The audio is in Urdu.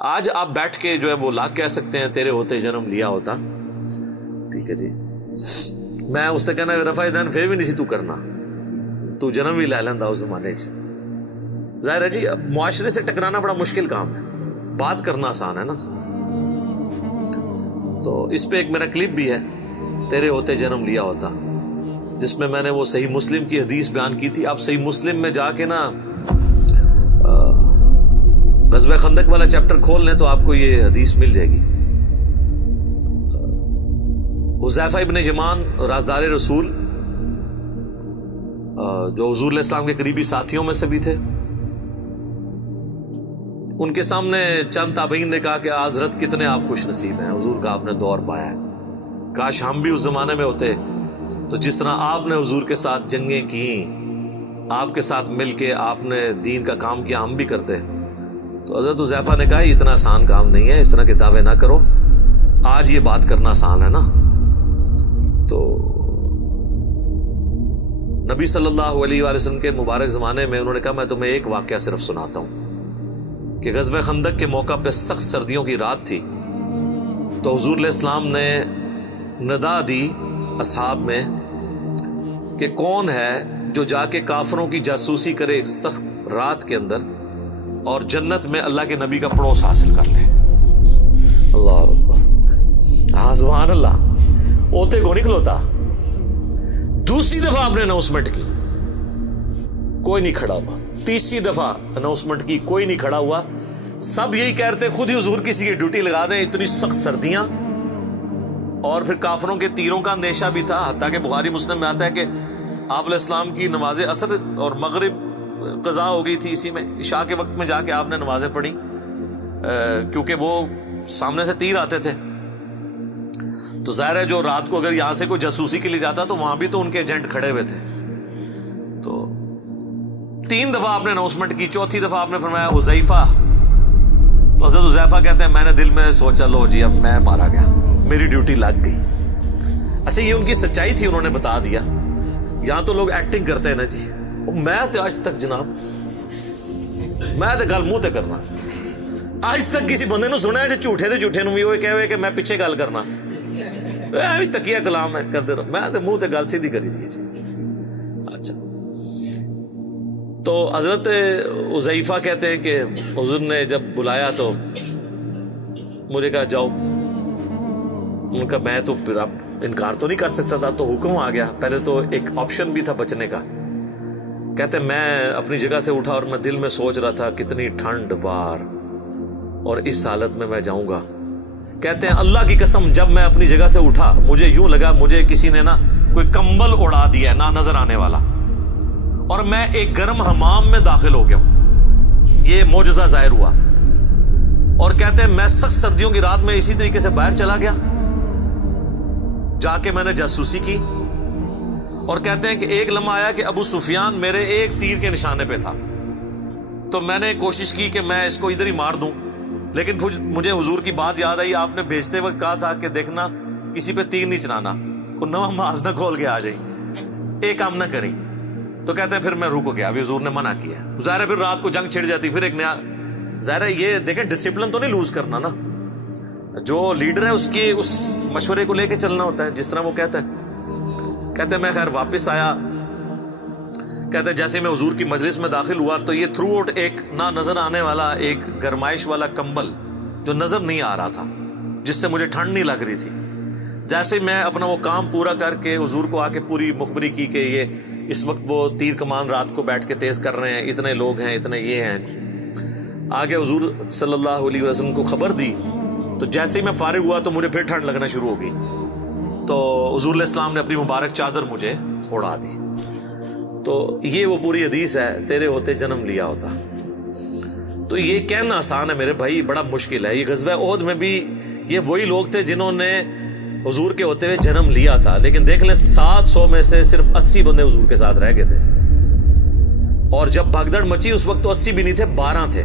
آج آپ بیٹھ کے جو ہے وہ لاکھ کہہ سکتے ہیں تیرے ہوتے جنم لیا ہوتا. ٹھیک ہے جی, میں اس سے کہنا رفع دین پھر بھی نہیں سی تو کرنا, تو جنم بھی لے لینا اس زمانے سے. ظاہر ہے جی معاشرے سے ٹکرانا بڑا مشکل کام ہے, بات کرنا آسان ہے نا. تو اس پہ ایک میرا کلپ بھی ہے تیرے ہوتے جنم لیا ہوتا, جس میں نے وہ صحیح مسلم کی حدیث بیان کی تھی. آپ صحیح مسلم میں جا کے نا غزوہ خندق والا چیپٹر کھول لیں تو آپ کو یہ حدیث مل جائے گی. حذیفہ ابن یمان رازدار رسول, جو حضور علیہ السلام کے قریبی ساتھیوں میں سے بھی تھے, ان کے سامنے چند تابعین نے کہا کہ حضرت کتنے آپ خوش نصیب ہیں, حضور کا آپ نے دور پایا ہے, کاش ہم بھی اس زمانے میں ہوتے تو جس طرح آپ نے حضور کے ساتھ جنگیں کی, آپ کے ساتھ مل کے آپ نے دین کا کام کیا, ہم بھی کرتے. تو حضرت حذیفہ نے کہا یہ اتنا آسان کام نہیں ہے, اس طرح کے دعوے نہ کرو, آج یہ بات کرنا آسان ہے نا. تو نبی صلی اللہ علیہ وآلہ وسلم کے مبارک زمانے میں انہوں نے کہا میں تمہیں ایک واقعہ صرف سناتا ہوں کہ غزوہ خندق کے موقع پہ سخت سردیوں کی رات تھی, تو حضور علیہ السلام نے ندا دی اصحاب میں کہ کون ہے جو جا کے کافروں کی جاسوسی کرے ایک سخت رات کے اندر اور جنت میں اللہ کے نبی کا پڑوس حاصل کر لے. اللہ اکبر, ہاں سبحان اللہ. اوتے کو نکلوتا. دوسری دفعہ آپ نے اناؤنسمنٹ کی, کوئی نہیں کھڑا ہوا. تیسری دفعہ اناؤنسمنٹ کی, کوئی نہیں کھڑا ہوا. سب یہی کہتے خود ہی حضور کسی کی ڈیوٹی لگا دیں, اتنی سخت سردیاں, اور پھر کافروں کے تیروں کا اندیشہ بھی تھا. حتیٰ کہ بخاری مسلم میں آتا ہے کہ آپ علیہ السلام کی نماز عصر اور مغرب قضا ہو گئی تھی اسی میں, عشاء کے وقت میں جا کے آپ نے نمازیں پڑھی, کیونکہ وہ سامنے سے تیر آتے تھے. تو ظاہر ہے جو رات کو اگر یہاں سے کوئی جاسوسی کے لیے جاتا تو وہاں بھی تو ان کے ایجنٹ کھڑے ہوئے تھے. تو 3 دفعہ آپ نے اناؤنسمنٹ کی, چوتھی دفعہ آپ نے فرمایا حذیفہ. تو حضرت حذیفہ کہتے ہیں میں نے دل میں سوچا لو جی اب میں مارا گیا, میری ڈیوٹی لگ گئی. اچھا یہ ان کی سچائی تھی, انہوں نے بتا دیا. یہاں تو لوگ ایکٹنگ کرتے ہیں نا جی, میں تو آج تک جناب میں تو گل منہ تے کرنا, آج تک کسی بندے نو سنیا جو جھوٹے تے جھوٹے نو بھی وہ کہے ہوئے کہ میں پیچھے گل کرنا, تکیہ کلام ہے کرتے رہو, میں تو منہ تے گل سیدھی کری دی جی. اچھا تو حضرت حذیفہ کہتے ہیں کہ حضور نے جب بلایا تو مجھے کہا جاؤ. ان کا میں تو پھر اب انکار تو نہیں کر سکتا تھا, تو حکم آ گیا. پہلے تو ایک آپشن بھی تھا بچنے کا. کہتے ہیں میں اپنی جگہ سے اٹھا اور میں دل میں سوچ رہا تھا کتنی ٹھنڈ بار, اور اس حالت میں جاؤں گا. کہتے ہیں اللہ کی قسم جب میں اپنی جگہ سے اٹھا مجھے یوں لگا مجھے کسی نے نا کوئی کمبل اڑا دیا ہے, نہ نظر آنے والا, اور میں ایک گرم حمام میں داخل ہو گیا ہوں. یہ معجزہ ظاہر ہوا. اور کہتے ہیں میں سخت سردیوں کی رات میں اسی طریقے سے باہر چلا گیا, جا کے میں نے جاسوسی کی. اور کہتے ہیں کہ ایک لمحہ آیا کہ ابو سفیان میرے ایک تیر کے نشانے پہ تھا, تو میں نے کوشش کی کہ میں اس کو ادھر ہی مار دوں, لیکن مجھے حضور کی بات یاد آئی, آپ نے بھیجتے وقت کہا تھا کہ دیکھنا کسی پہ تیر نہیں چلانا, کوئی نواں ماز نہ کھول کے آ جائے, ایک کام نہ کریں. تو کہتے ہیں پھر میں رک گیا, ابھی حضور نے منع کیا. ظاہر ہے پھر رات کو جنگ چھڑ جاتی, پھر ایک نیا. ظاہر ہے یہ دیکھیں ڈسپلن تو نہیں لوز کرنا نا, جو لیڈر ہے اس کے اس مشورے کو لے کے چلنا ہوتا ہے جس طرح وہ کہتا ہے. کہتے ہیں میں خیر واپس آیا. کہتے ہیں جیسے میں حضور کی مجلس میں داخل ہوا تو یہ تھرو آؤٹ ایک نہ نظر آنے والا ایک گرمائش والا کمبل جو نظر نہیں آ رہا تھا, جس سے مجھے ٹھنڈ نہیں لگ رہی تھی. جیسے میں اپنا وہ کام پورا کر کے حضور کو آ کے پوری مخبری کی کہ یہ اس وقت وہ تیر کمان رات کو بیٹھ کے تیز کر رہے ہیں, اتنے لوگ ہیں, اتنے یہ ہیں. آگے حضور صلی اللہ علیہ وسلم کو خبر دی, تو جیسے ہی میں فارغ ہوا تو مجھے پھر ٹھنڈ لگنا شروع ہو گئی. تو حضور علیہ السلام نے اپنی مبارک چادر مجھے اڑا دی. تو یہ وہ پوری حدیث ہے تیرے ہوتے جنم لیا ہوتا. تو یہ کہنا آسان ہے میرے بھائی, بڑا مشکل ہے. یہ غزوہ احد میں بھی یہ وہی لوگ تھے جنہوں نے حضور کے ہوتے ہوئے جنم لیا تھا, لیکن دیکھ لیں 700 میں سے صرف 80 بندے حضور کے ساتھ رہ گئے تھے. اور جب بھگدڑ مچی اس وقت تو 80 بھی نہیں تھے, 12 تھے.